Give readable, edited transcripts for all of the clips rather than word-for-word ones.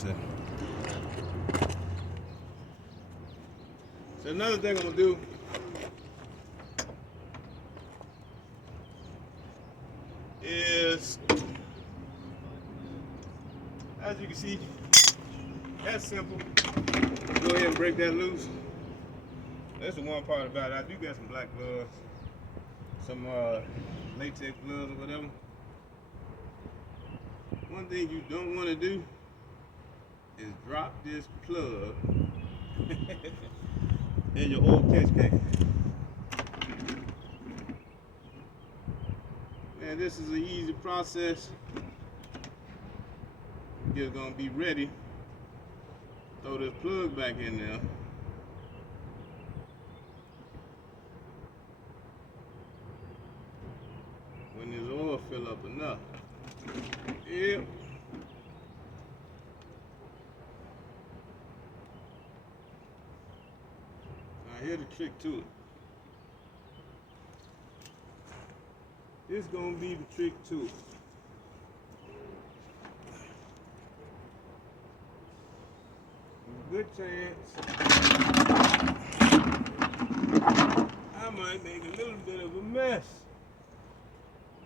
So another thing I'm gonna do is, as you can see, that's simple. Go ahead and break that loose. That's the one part about it. I do got some black gloves, some latex gloves or whatever. One thing you don't want to do is drop this plug in your oil catch can. And this is an easy process. You're just gonna be ready. Throw this plug back in there. When this oil fill up enough. Yep. Now here's the trick to it. This gonna be the trick to it. Good chance I might make a little bit of a mess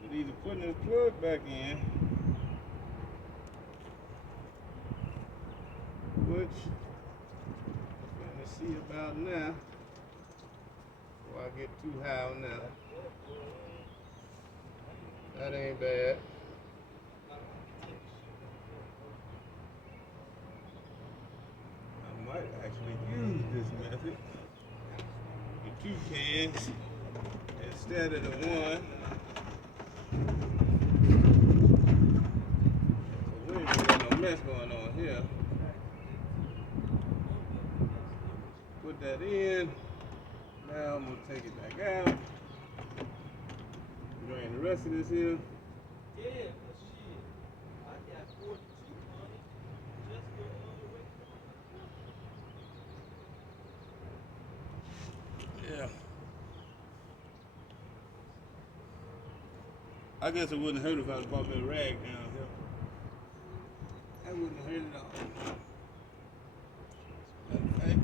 with either putting this plug back in, which I'm gonna see about now before I get too high on that. That ain't bad. I might actually use this method with 2 cans instead of the one. So we ain't really got no mess going on here. Put that in. Now I'm gonna take it back out. Drain the rest of this here. Yeah, but shit, I got 42 money just for Yeah. I guess it wouldn't hurt if I bought me a rag down here. That wouldn't hurt at all. Okay.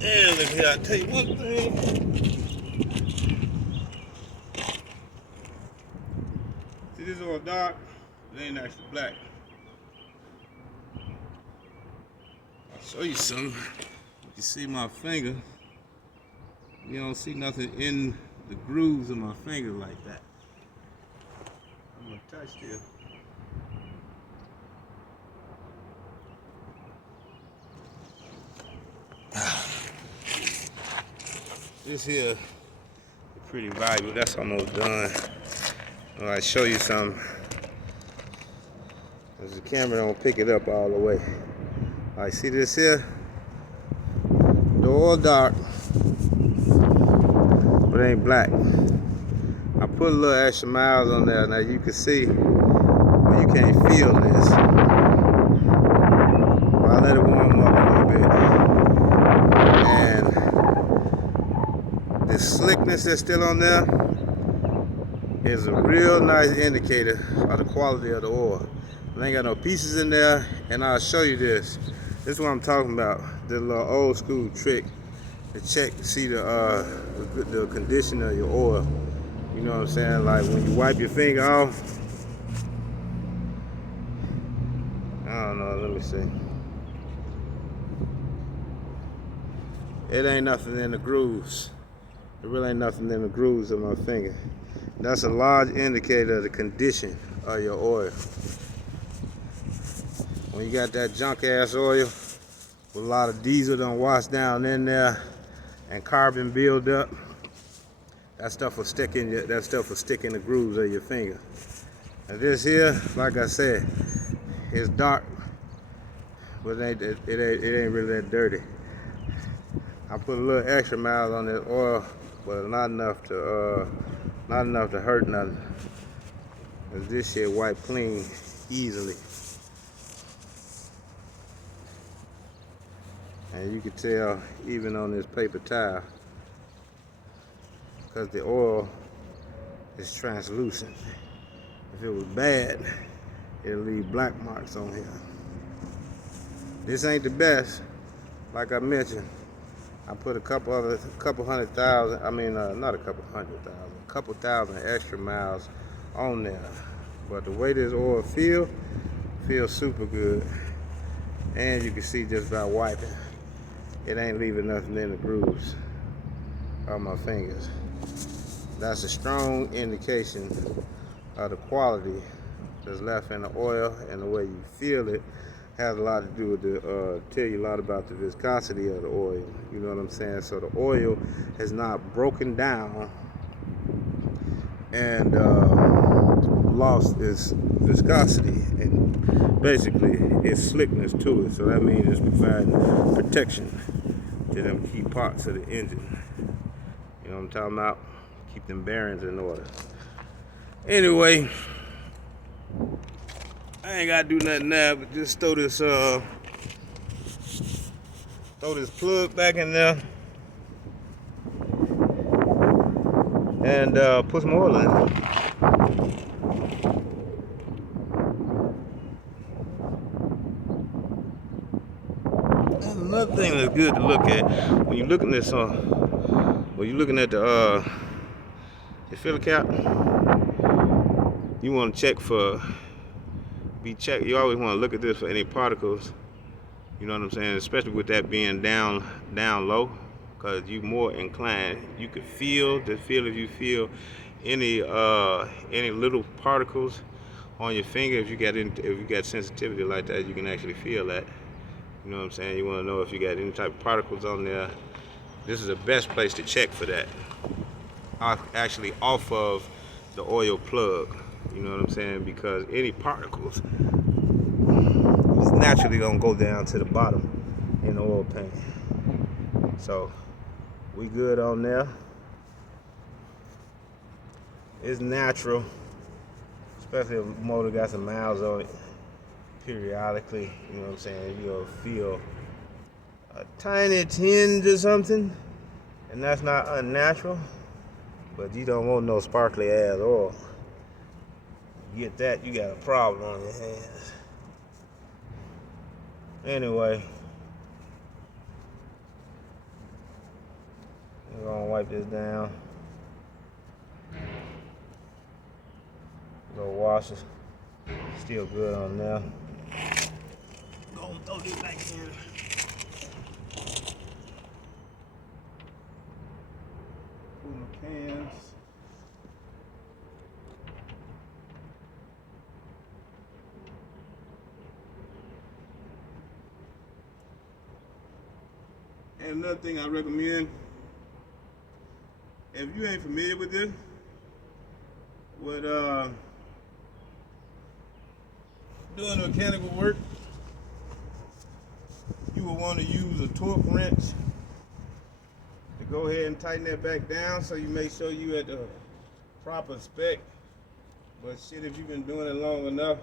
And look here, I'll tell you one thing. See, this is all dark, it ain't actually black. I'll show you something. You see my finger. You don't see nothing in the grooves of my finger like that. I'm gonna touch this. This here is pretty valuable. That's almost done. I'll show you something. Cause the camera don't pick it up all the way. All right, see this here? The oil dark, but it ain't black. I put a little extra miles on there. Now you can see, but you can't feel this. I let it warm up a little bit. The slickness that's still on there is a real nice indicator of the quality of the oil. I ain't got no pieces in there, and I'll show you this. This is what I'm talking about, this little old school trick to check to see the condition of your oil. You know what I'm saying? Like when you wipe your finger off, I don't know, let me see. It ain't nothing in the grooves. There really ain't nothing in the grooves of my finger. That's a large indicator of the condition of your oil. When you got that junk ass oil with a lot of diesel done washed down in there and carbon build up, that stuff will stick in the grooves of your finger. And this here, like I said, it's dark, but it ain't really that dirty. I put a little extra miles on this oil, but not enough to hurt nothing. Cause this shit wipe clean easily. And you can tell even on this paper towel, because the oil is translucent. If it was bad, it'll leave black marks on here. This ain't the best. Like I mentioned, I put a couple thousand extra miles on there. But the way this oil feels super good. And you can see just by wiping, it ain't leaving nothing in the grooves of my fingers. That's a strong indication of the quality that's left in the oil, and the way you feel it has a lot to do with tell you a lot about the viscosity of the oil. You know what I'm saying? So the oil has not broken down and lost its viscosity and basically its slickness to it. So that means it's providing protection to them key parts of the engine. You know what I'm talking about? Keep them bearings in order. Anyway, I ain't gotta do nothing now, but just throw this plug back in there and put some oil in it. That's another thing that's good to look at when you're looking at the filler cap. You want to check for. You always want to look at this for any particles. You know what I'm saying? Especially with that being down low, because you more inclined. You can feel if you feel any little particles on your finger. If you got sensitivity like that, you can actually feel that. You know what I'm saying? You want to know if you got any type of particles on there. This is the best place to check for that. Actually, off of the oil plug. You know what I'm saying? Because any particles is naturally gonna go down to the bottom in the oil pan. So we good on there. It's natural, especially if the motor got some miles on it. Periodically, you know what I'm saying, you'll feel a tiny tinge or something, and that's not unnatural. But you don't want no sparkly ass oil. You get that, you got a problem on your hands. Anyway, we're gonna wipe this down. Go wash it. Still good on there. Go throw this back in. Pull my cans. And another thing I recommend, if you ain't familiar with this, doing mechanical work, you will want to use a torque wrench to go ahead and tighten that back down, so you make sure you at the proper spec. But shit, if you've been doing it long enough,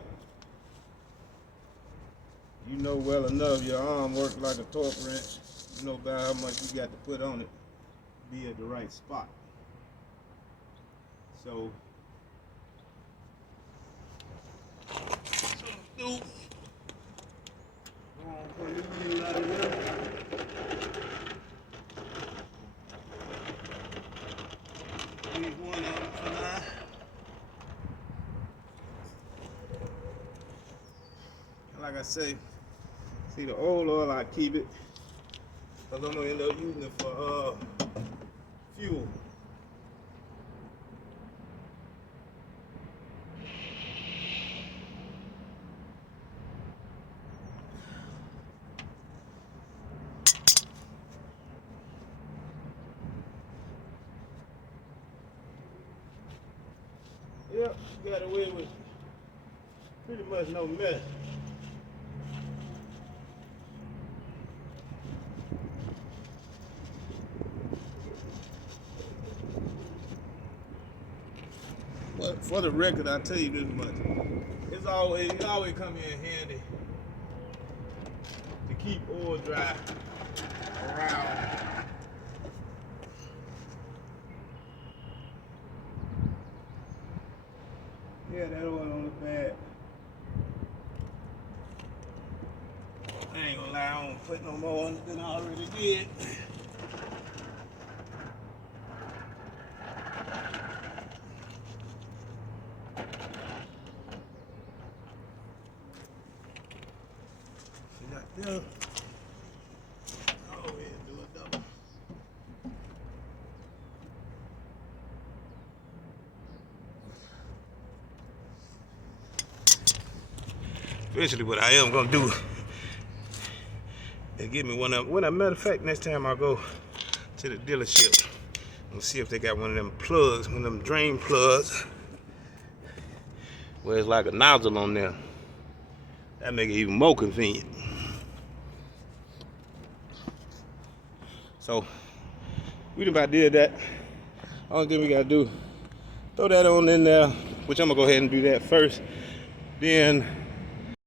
you know well enough your arm works like a torque wrench. You know about how much you got to put on it to be at the right spot. So go on, put this out of here. like I say, see the old oil, I keep it. Cause I'm gonna end up using it for fuel. Yep, got away with pretty much no mess. But for the record, I tell you this much: it always come in handy to keep oil dry around. Yeah, that oil don't look bad. I ain't gonna lie, I don't put no more on it than I already did. See that there? Go ahead and do a double. Eventually, what I am gonna do is get me one of them. Matter of fact, next time I go to the dealership, I'm gonna see if they got one of them plugs, one of them drain plugs, where it's like a nozzle on there. That make it even more convenient. So we done about did that. Only thing we gotta do, throw that on in there, which I'm gonna go ahead and do that first. Then